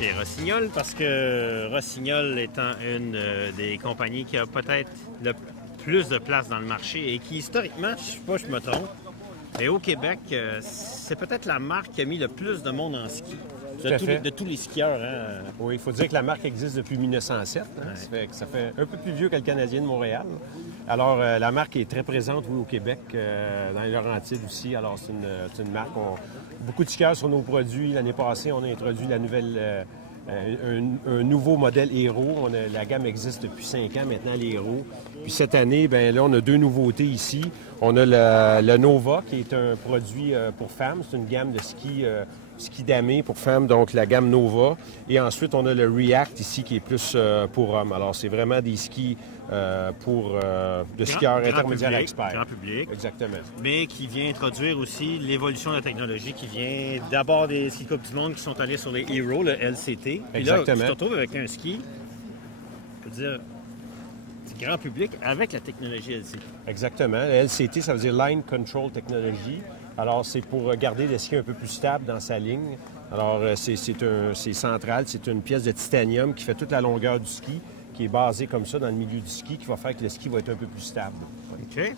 chez Rossignol parce que Rossignol étant une des compagnies qui a peut-être le plus de place dans le marché et qui, historiquement, je ne sais pas si je me trompe, mais au Québec, c'est peut-être la marque qui a mis le plus de monde en ski. De tous les skieurs. Hein? Oui, il faut dire que la marque existe depuis 1907. Hein? Ouais. Ça fait un peu plus vieux que le Canadien de Montréal. Alors, la marque est très présente, oui, au Québec, dans les Laurentides aussi. Alors, c'est une marque. Beaucoup de skieurs sur nos produits. L'année passée, on a introduit la nouvelle... un nouveau modèle Hero. La gamme existe depuis 5 ans maintenant, les Hero. Puis cette année, bien là, on a deux nouveautés ici. On a le Nova, qui est un produit pour femmes. C'est une gamme de ski damé pour femmes, donc la gamme Nova. Et ensuite, on a le React ici, qui est plus pour hommes. Alors, c'est vraiment des skis de skieurs intermédiaires experts. Grand public. Exactement. Mais qui vient introduire aussi l'évolution de la technologie, qui vient d'abord des skis Coupe du Monde qui sont allés sur les Hero, le LCT. Puis là, tu te retrouves avec un ski, je peux dire, du grand public avec la technologie LCT. Exactement. Le LCT, ça veut dire Line Control Technology. Alors, c'est pour garder le ski un peu plus stable dans sa ligne. Alors, c'est central. C'est une pièce de titanium qui fait toute la longueur du ski, qui est basée comme ça dans le milieu du ski, qui va faire que le ski va être un peu plus stable. OK.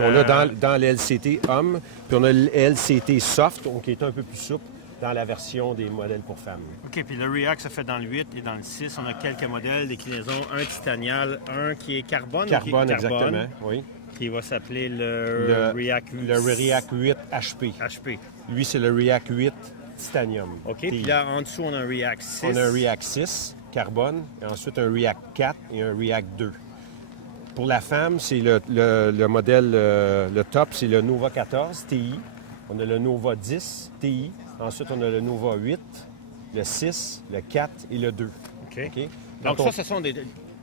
On a dans le LCT homme, puis on a le LCT soft, donc qui est un peu plus souple dans la version des modèles pour femmes. OK, puis le React, ça fait dans le 8 et dans le 6. On a quelques modèles, déclinaisons, un titanial, un qui est carbone. Carbone, exactement, oui. Qui va s'appeler le React 8. Le React 8 HP. HP. Lui, c'est le React 8 Titanium. OK, puis là, en dessous, on a un React 6. On a un React 6 carbone, et ensuite un React 4 et un React 2. Pour la femme, c'est le modèle, le top, c'est le Nova 14 TI. On a le Nova 10 TI. Ensuite, on a le Nova 8, le 6, le 4 et le 2. OK. Okay? Donc ça, ce sont des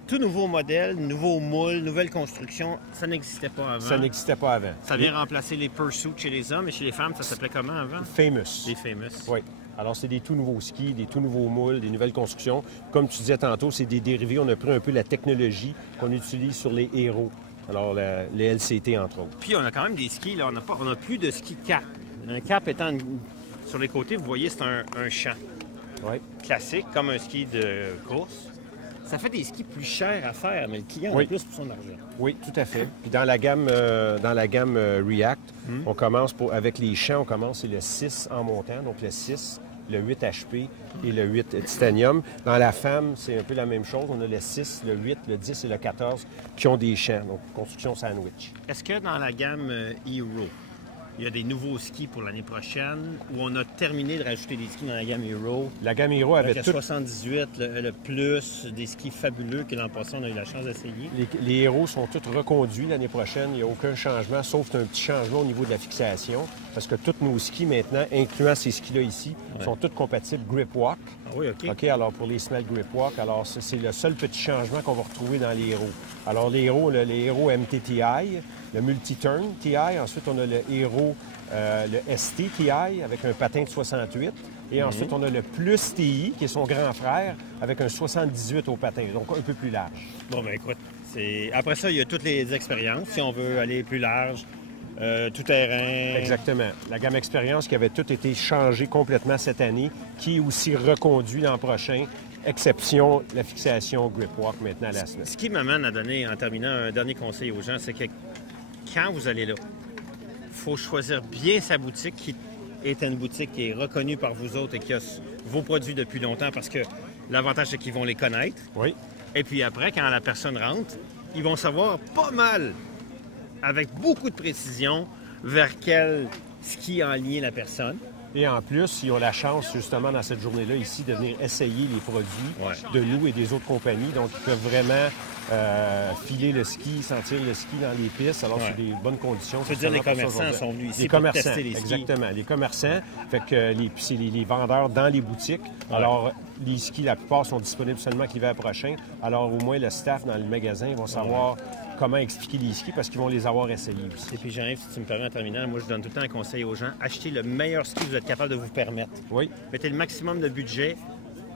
tout nouveaux modèles, nouveaux moules, nouvelles constructions. Ça n'existait pas avant. Ça n'existait pas avant. Ça vient remplacer les Pursuit chez les hommes et chez les femmes, ça s'appelait comment avant? Famous. Les Famous. Oui. Alors, c'est des tout nouveaux skis, des tout nouveaux moules, des nouvelles constructions. Comme tu disais tantôt, c'est des dérivés. On a pris un peu la technologie qu'on utilise sur les Hero. Alors, les LCT, entre autres. Puis, on a quand même des skis. Là. On n'a plus de ski cap. Un cap étant sur les côtés, vous voyez, c'est un champ. Oui. Classique, comme un ski de course. Ça fait des skis plus chers à faire, mais le client a plus pour son argent. Oui, tout à fait. Puis dans la gamme React, on commence avec les champs, on commence, c'est le 6 en montant, donc le 6, le 8 HP et le 8 Titanium. Dans la femme, c'est un peu la même chose. On a le 6, le 8, le 10 et le 14 qui ont des champs, donc construction sandwich. Est-ce que dans la gamme Hero, il y a des nouveaux skis pour l'année prochaine où on a terminé de rajouter des skis dans la gamme Hero? La gamme Hero avait le 78, le plus, des skis fabuleux que l'an passé, on a eu la chance d'essayer. Les Hero sont tous reconduits l'année prochaine. Il n'y a aucun changement, sauf un petit changement au niveau de la fixation. Parce que tous nos skis maintenant, incluant ces skis-là ici, sont tous compatibles Grip Walk. Ah oui, OK. OK, alors pour les Snell Grip Walk, alors c'est le seul petit changement qu'on va retrouver dans les Hero. Alors les Hero, les Hero MTTI, le Multi-Turn TI, ensuite on a le Hero, le ST TI avec un patin de 68, et ensuite on a le Plus TI, qui est son grand frère, avec un 78 au patin, donc un peu plus large. Bon, ben écoute, après ça, il y a toutes les expériences, si on veut aller plus large. Tout terrain. Exactement. La gamme Expérience qui avait tout été changée complètement cette année, qui est aussi reconduit l'an prochain, exception la fixation Grip Walk maintenant à la semaine. Ce qui m'amène à donner, en terminant, un dernier conseil aux gens, c'est que quand vous allez là, il faut choisir bien sa boutique qui est une boutique qui est reconnue par vous autres et qui a vos produits depuis longtemps parce que l'avantage, c'est qu'ils vont les connaître. Oui. Et puis après, quand la personne rentre, ils vont savoir pas mal avec beaucoup de précision vers quel ski enligner la personne. Et en plus, ils ont la chance, justement, dans cette journée-là, ici, de venir essayer les produits de nous et des autres compagnies. Donc, ils peuvent vraiment filer le ski, sentir le ski dans les pistes. Alors, c'est des bonnes conditions. Je veux dire, les commerçants sont venus ici pour tester les skis. Exactement. Les commerçants, fait que c'est les vendeurs dans les boutiques. Ouais. Alors, les skis, la plupart, sont disponibles seulement l'hiver prochain. Alors, au moins, le staff dans le magasin vont savoir comment expliquer les skis parce qu'ils vont les avoir essayés aussi. Et puis, Jean-Yves, si tu me permets en terminant, moi, je donne tout le temps un conseil aux gens. Achetez le meilleur ski que vous êtes capable de vous permettre. Oui. Mettez le maximum de budget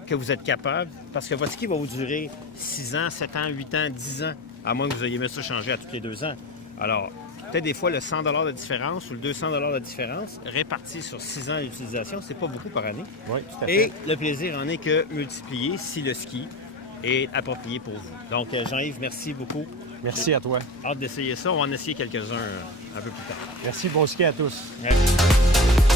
que vous êtes capable parce que votre ski va vous durer 6 ans, 7 ans, 8 ans, 10 ans, à moins que vous ayez mis ça changer à tous les 2 ans. Alors, peut-être des fois le 100 $ de différence ou le 200 $ de différence, réparti sur 6 ans d'utilisation, c'est pas beaucoup par année. Oui, tout à fait. Et le plaisir en est que multiplié si le ski est approprié pour vous. Donc, Jean-Yves, merci beaucoup. Merci à toi. Hâte d'essayer ça. On va en essayer quelques-uns un peu plus tard. Merci, bon ski à tous. Ouais.